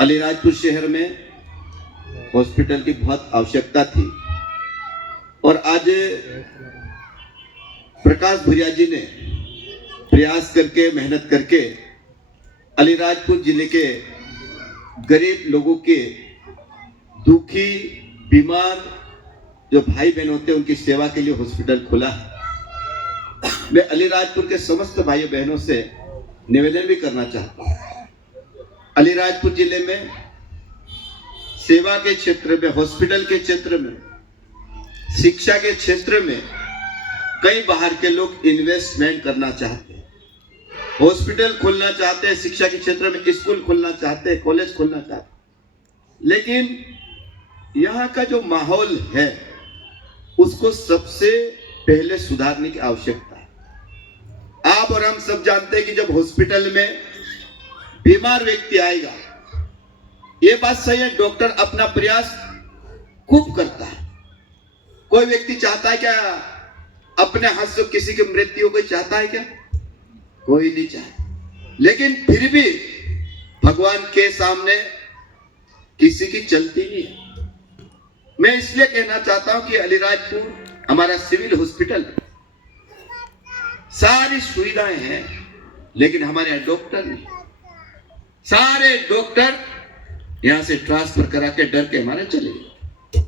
अलीराजपुर शहर में हॉस्पिटल की बहुत आवश्यकता थी और आज प्रकाश भुरिया जी ने प्रयास करके मेहनत करके अलीराजपुर जिले के गरीब लोगों के दुखी बीमार जो भाई बहन होते हैं उनकी सेवा के लिए हॉस्पिटल खुला है। मैं अलीराजपुर के समस्त भाई बहनों से निवेदन भी करना चाहता हूं, अलीराजपुर जिले में सेवा के क्षेत्र में, हॉस्पिटल के क्षेत्र में, शिक्षा के क्षेत्र में कई बाहर के लोग इन्वेस्टमेंट करना चाहते हैं, हॉस्पिटल खोलना चाहते हैं, शिक्षा के क्षेत्र में स्कूल खोलना चाहते हैं, कॉलेज खोलना चाहते हैं, लेकिन यहाँ का जो माहौल है उसको सबसे पहले सुधारने की आवश्यकता है। आप और हम सब जानते हैं कि जब हॉस्पिटल में बीमार व्यक्ति आएगा, ये बात सही है, डॉक्टर अपना प्रयास खूब करता है। कोई व्यक्ति चाहता है क्या अपने हाथ से किसी की मृत्यु कोई चाहता है क्या? कोई नहीं चाहे, लेकिन फिर भी भगवान के सामने किसी की चलती नहीं है। मैं इसलिए कहना चाहता हूं कि अलीराजपुर हमारा सिविल हॉस्पिटल है, सारी सुविधाएं हैं, लेकिन हमारे यहाँ डॉक्टर नहीं। सारे डॉक्टर यहां से ट्रांसफर करा के डर के हमारे चले गए।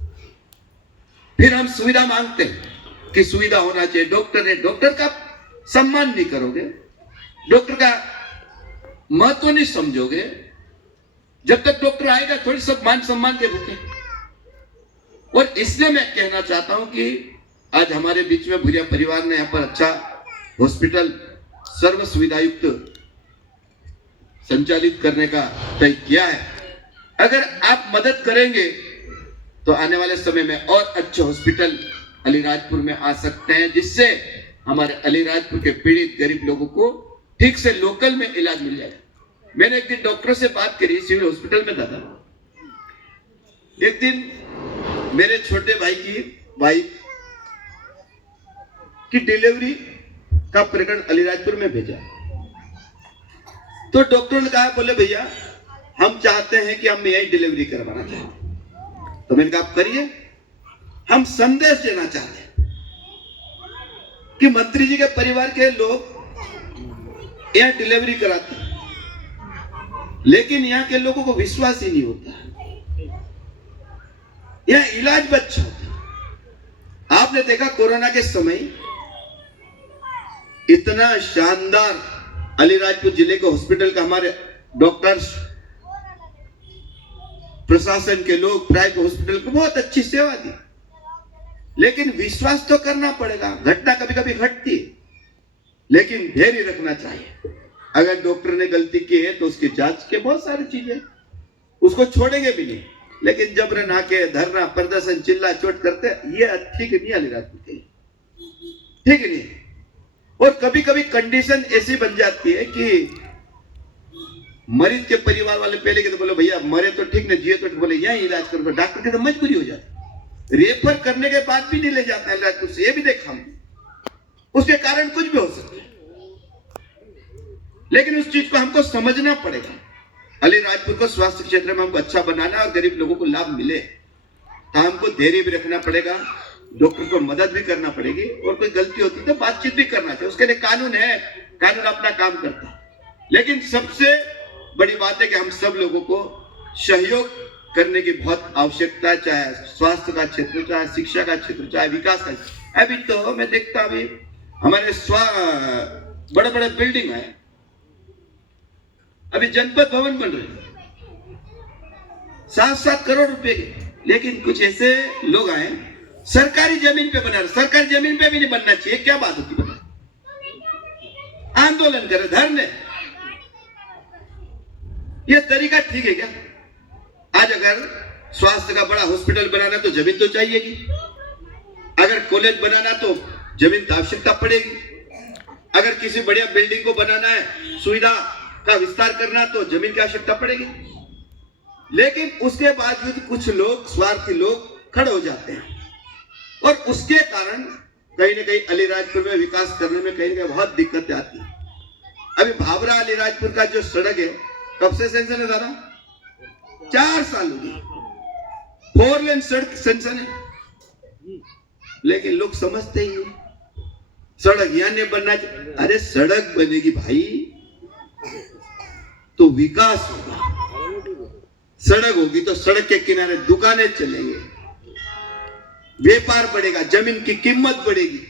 फिर हम सुविधा मांगते हैं कि सुविधा होना चाहिए, डॉक्टर है, डॉक्टर का सम्मान नहीं करोगे, डॉक्टर का महत्व नहीं समझोगे, जब तक डॉक्टर आएगा थोड़ी सब मान सम्मान के भूखे। और इसलिए मैं कहना चाहता हूं कि आज हमारे बीच में भुरिया परिवार ने यहाँ पर अच्छा हॉस्पिटल सर्व सुविधा युक्त संचालित करने का तय किया है। अगर आप मदद करेंगे तो आने वाले समय में और अच्छे हॉस्पिटल अलीराजपुर में आ सकते हैं, जिससे हमारे अलीराजपुर के पीड़ित गरीब लोगों को ठीक से लोकल में इलाज मिल जाए। मैंने एक दिन डॉक्टर से बात करी, सिविल हॉस्पिटल में था। एक दिन मेरे छोटे भाई की वाइफ की डिलीवरी का प्रकरण अलीराजपुर में भेजा, तो डॉक्टर ने कहा, बोले भैया हम चाहते हैं कि हम यही डिलीवरी करवाना चाहते हैं। तो मैंने कहा आप करिए। हम संदेश देना चाहते हैं कि मंत्री जी के परिवार के लोग यहाँ डिलीवरी कराते हैं, लेकिन यहाँ के लोगों को विश्वास ही नहीं होता, यह इलाज बच्चा होता है। आपने देखा कोरोना के समय इतना शानदार अलीराजपुर जिले के हॉस्पिटल का हमारे डॉक्टर्स, प्रशासन के लोग, प्राइवेट हॉस्पिटल को बहुत अच्छी सेवा दी, लेकिन विश्वास तो करना पड़ेगा। घटना कभी कभी घटती है, लेकिन धैर्य रखना चाहिए। अगर डॉक्टर ने गलती की है तो उसकी जांच के बहुत सारी चीजें, उसको छोड़ेंगे भी नहीं, लेकिन जबरन आके धरना प्रदर्शन चिल्ला चोट करते, ये ठीक नहीं अलीराजपुर के, ठीक नहीं। और कभी कभी कंडीशन ऐसी बन जाती है कि मरीज के परिवार वाले पहले के तो बोले भैया मरे तो ठीक नहीं, जिए तो बोले यही इलाज करो, डॉक्टर की तो मजबूरी हो जाती, रेफर करने के बाद भी नहीं ले जाते हैं अलीराजपुर से। ये भी देखा हम, उसके कारण कुछ भी हो सकता है, लेकिन उस चीज को हमको समझना पड़ेगा। अलीराजपुर को स्वास्थ्य क्षेत्र में हमको अच्छा बनाना और गरीब लोगों को लाभ मिले, तो हमको धैर्य भी रखना पड़ेगा, डॉक्टर को मदद भी करना पड़ेगी, और कोई गलती होती तो बातचीत भी करना चाहिए। उसके लिए कानून है, कानून अपना काम करता है, लेकिन सबसे बड़ी बात है कि हम सब लोगों को सहयोग करने की बहुत आवश्यकता है, चाहे स्वास्थ्य का क्षेत्र, चाहे शिक्षा का क्षेत्र, चाहे विकास का। अभी तो मैं देखता अभी हमारे बड़े बड़े बिल्डिंग है, अभी जनपद भवन बन रहे 7-7 करोड़ रुपए के, लेकिन कुछ ऐसे लोग आए सरकारी जमीन पे बना रहे। सरकारी जमीन पे भी नहीं बनना चाहिए, क्या बात होती बता? आंदोलन करे, धरने, ये तरीका ठीक है क्या? आज अगर स्वास्थ्य का बड़ा हॉस्पिटल बनाना तो जमीन तो चाहिएगी, अगर कॉलेज बनाना तो जमीन की आवश्यकता पड़ेगी, अगर किसी बढ़िया बिल्डिंग को बनाना है, सुविधा का विस्तार करना तो जमीन की आवश्यकता पड़ेगी। लेकिन उसके बावजूद कुछ लोग, स्वार्थी लोग खड़े हो जाते हैं, और उसके कारण कहीं ना कहीं अलीराजपुर में विकास करने में कहीं ना कहीं बहुत दिक्कतें आती है। अभी भावरा अलीराजपुर का जो सड़क है, कब से सेंक्शन है दादा? 4 साल हो गए 4 लेन सड़क सेंक्शन है, लेकिन लोग समझते ही नहीं। सड़क यहाँ नहीं बनना चाहिए। अरे सड़क बनेगी भाई तो विकास होगा, सड़क होगी तो सड़क के किनारे दुकानें चलेंगे, व्यापार बढ़ेगा, जमीन की कीमत बढ़ेगी।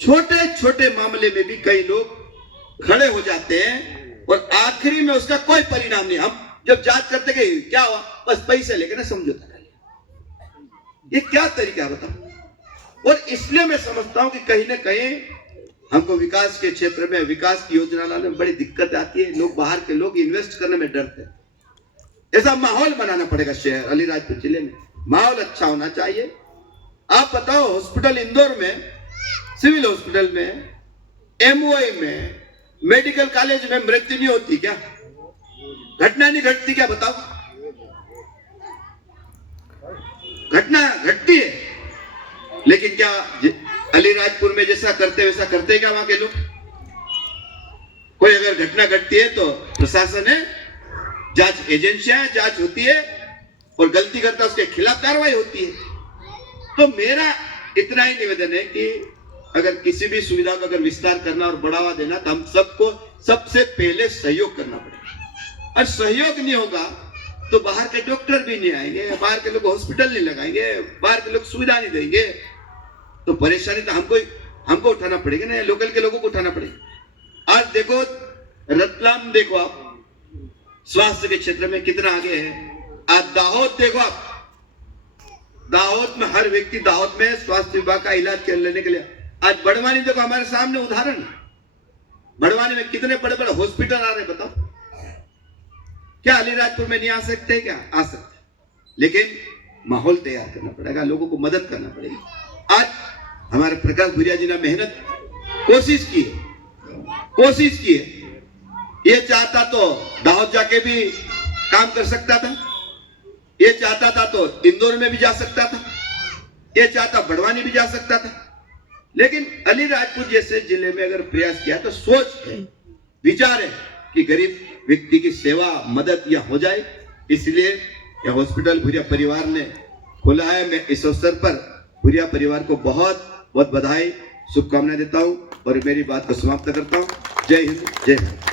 छोटे छोटे मामले में भी कई लोग खड़े हो जाते हैं और आखिरी में उसका कोई परिणाम नहीं। हम जब जांच करते कि क्या हुआ, बस पैसे लेके ना समझौता कर लिया। ये क्या तरीका है बताओ। और इसलिए मैं समझता हूं कि कहीं ना कहीं हमको विकास के क्षेत्र में, विकास की योजना लाने में बड़ी दिक्कत आती है। लोग, बाहर के लोग इन्वेस्ट करने में डरते हैं। ऐसा माहौल बनाना पड़ेगा। शहर अलीराजपुर जिले में माहौल अच्छा होना चाहिए। आप बताओ, हॉस्पिटल इंदौर में, सिविल हॉस्पिटल में, एमओआई में, मेडिकल कॉलेज में मृत्यु नहीं होती क्या? घटना नहीं घटती क्या? बताओ, घटना घटती है, लेकिन क्या अलीराजपुर में जैसा करते वैसा करते क्या वहां के लोग? कोई अगर घटना घटती है तो प्रशासन है, जांच एजेंसियां, जांच होती है और गलती करता है उसके खिलाफ कार्रवाई होती है। तो मेरा इतना ही निवेदन है कि अगर किसी भी सुविधा का अगर विस्तार करना और बढ़ावा देना तो हम सबको सबसे पहले सहयोग करना पड़ेगा। और सहयोग नहीं होगा तो बाहर के डॉक्टर भी नहीं आएंगे, बाहर के लोग हॉस्पिटल नहीं लगाएंगे, बाहर के लोग सुविधा नहीं देंगे, तो परेशानी तो हमको उठाना पड़ेगा ना, लोकल के लोगों को उठाना पड़ेगा। आज देखो रतलाम, देखो आप स्वास्थ्य के क्षेत्र में कितना आगे है। आज दाहोद देखो आप, दाहोद में हर व्यक्ति, दाहोद में स्वास्थ्य विभाग का इलाज लेने के लिए। आज बड़वानी देखो, हमारे सामने उदाहरण, बड़वानी में कितने बड़े बड़े हॉस्पिटल आ रहे, बताओ। क्या अलीराजपुर में नहीं आ सकते? क्या आ सकते, लेकिन माहौल तैयार करना पड़ेगा, लोगों को मदद करना पड़ेगी। आज हमारे प्रकाश भुरिया जी ने मेहनत कोशिश की है। ये चाहता तो दाहोद जाके भी काम कर सकता था, ये चाहता था तो इंदौर में भी जा सकता था, ये चाहता बड़वानी भी जा सकता था, लेकिन अलीराजपुर जैसे जिले में अगर प्रयास किया तो सोच है, विचार है कि गरीब व्यक्ति की सेवा, मदद यह हो जाए। इसलिए यह हॉस्पिटल भुरिया परिवार ने खोला है। मैं इस अवसर पर भुरिया परिवार को बहुत बहुत बधाई, शुभकामनाएं देता हूं और मेरी बात को समाप्त करता हूं। जय हिंद, जय भारत।